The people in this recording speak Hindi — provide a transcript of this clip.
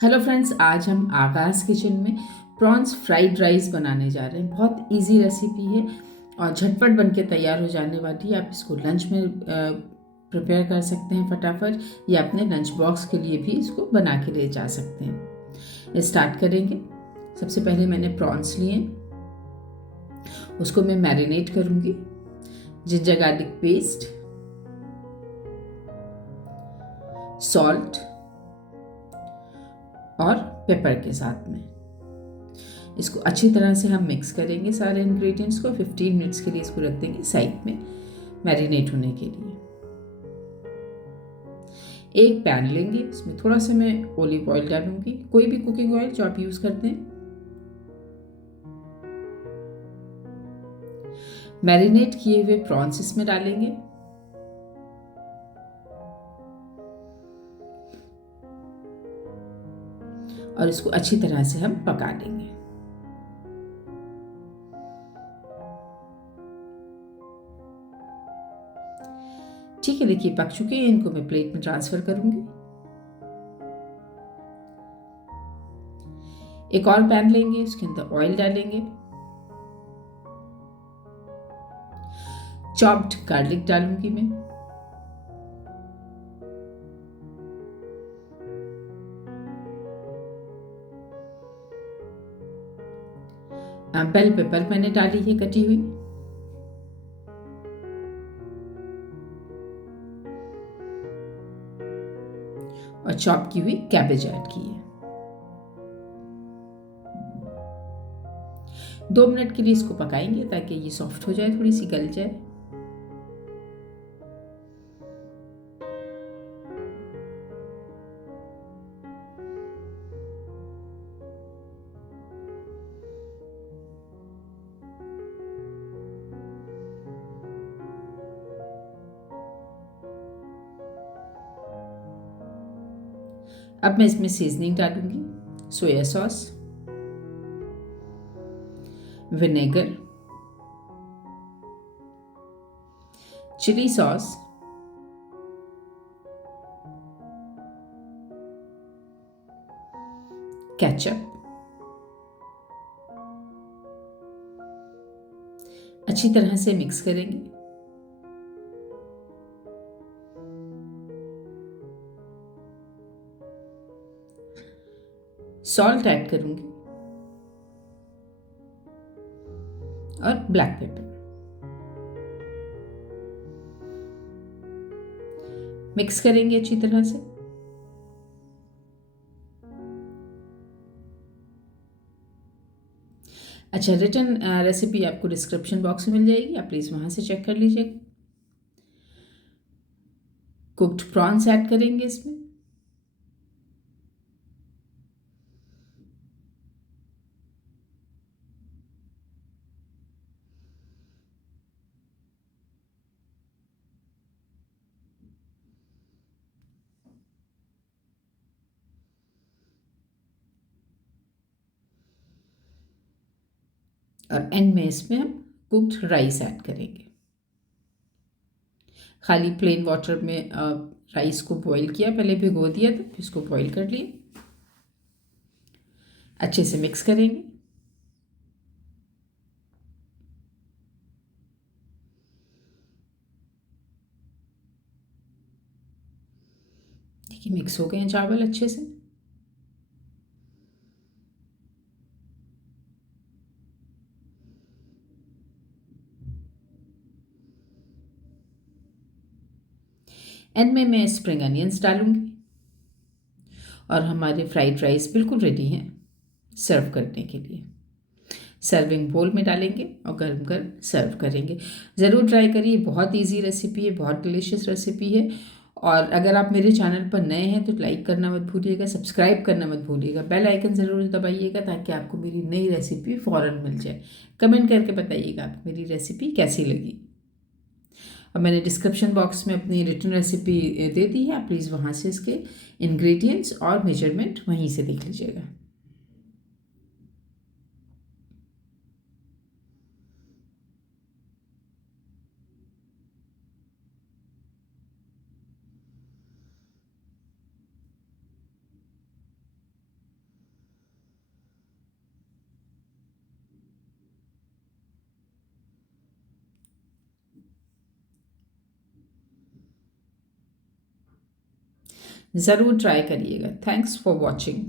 हेलो फ्रेंड्स, आज हम आगाज़ किचन में प्रॉन्स फ्राइड राइस बनाने जा रहे हैं। बहुत इजी रेसिपी है और झटपट बन के तैयार हो जाने वाली है। आप इसको लंच में प्रिपेयर कर सकते हैं फटाफट, या अपने लंच बॉक्स के लिए भी इसको बना के ले जा सकते हैं। स्टार्ट करेंगे। सबसे पहले मैंने प्रॉन्स लिए, उसको मैं मैरिनेट करूँगी। जिंजर गार्लिक पेस्ट, सॉल्ट और पेपर के साथ में इसको अच्छी तरह से हम मिक्स करेंगे। सारे इंग्रेडिएंट्स को 15 मिनट्स के लिए इसको रख देंगे साइड में मैरिनेट होने के लिए। एक पैन लेंगे, इसमें थोड़ा सा मैं ऑलिव ऑयल डालूंगी, कोई भी कुकिंग ऑयल जो आप यूज करते हैं। मैरिनेट किए हुए प्रॉन्स इसमें डालेंगे और इसको अच्छी तरह से हम पका लेंगे। ठीक है, देखिए पक चुके हैं। इनको मैं प्लेट में ट्रांसफर करूंगी। एक और पैन लेंगे, उसके अंदर ऑयल डालेंगे, चॉप्ड गार्लिक डालूंगी मैं, बेल पेपर मैंने डाली है कटी हुई, और चॉप की हुई कैबेज ऐड की है। 2 मिनट के लिए इसको पकाएंगे ताकि ये सॉफ्ट हो जाए, थोड़ी सी गल जाए। अब मैं इसमें सीजनिंग डालूंगी, soya sauce, vinegar, chilli sauce, ketchup. अच्छी तरह से मिक्स करेंगे। सॉल्ट ऐड करूंगी और ब्लैक पेपर। मिक्स करेंगे अच्छी तरह से। अच्छा, रिटर्न रेसिपी आपको डिस्क्रिप्शन बॉक्स में मिल जाएगी, आप प्लीज़ वहाँ से चेक कर लीजिएगा। कुक्ड प्रॉन्स ऐड करेंगे इसमें। और एंड में इसमें हम कुक्ड राइस ऐड करेंगे। खाली प्लेन वाटर में राइस को बॉईल किया, पहले भिगो दिया था, फिर इसको बॉईल कर लिया। अच्छे से मिक्स करेंगे। देखिए मिक्स हो गए हैं चावल अच्छे से। एंड में मैं स्प्रिंग अनियंस डालूंगी और हमारे फ्राइड राइस बिल्कुल रेडी हैं सर्व करने के लिए। सर्विंग बोल में डालेंगे और गर्म गर्म सर्व करेंगे। ज़रूर ट्राई करिए, बहुत इजी रेसिपी है, बहुत डिलीशियस रेसिपी है। और अगर आप मेरे चैनल पर नए हैं तो लाइक करना मत भूलिएगा, सब्सक्राइब करना मत भूलिएगा, बेल आइकन ज़रूर दबाइएगा ताकि आपको मेरी नई रेसिपी फ़ौरन मिल जाए। कमेंट करके बताइएगा आपको मेरी रेसिपी कैसी लगी। अब मैंने डिस्क्रिप्शन बॉक्स में अपनी रिटर्न रेसिपी दे दी है, आप प्लीज़ वहाँ से इसके इंग्रेडिएंट्स और मेजरमेंट वहीं से देख लीजिएगा। ज़रूर ट्राई करिएगा। Thanks for watching.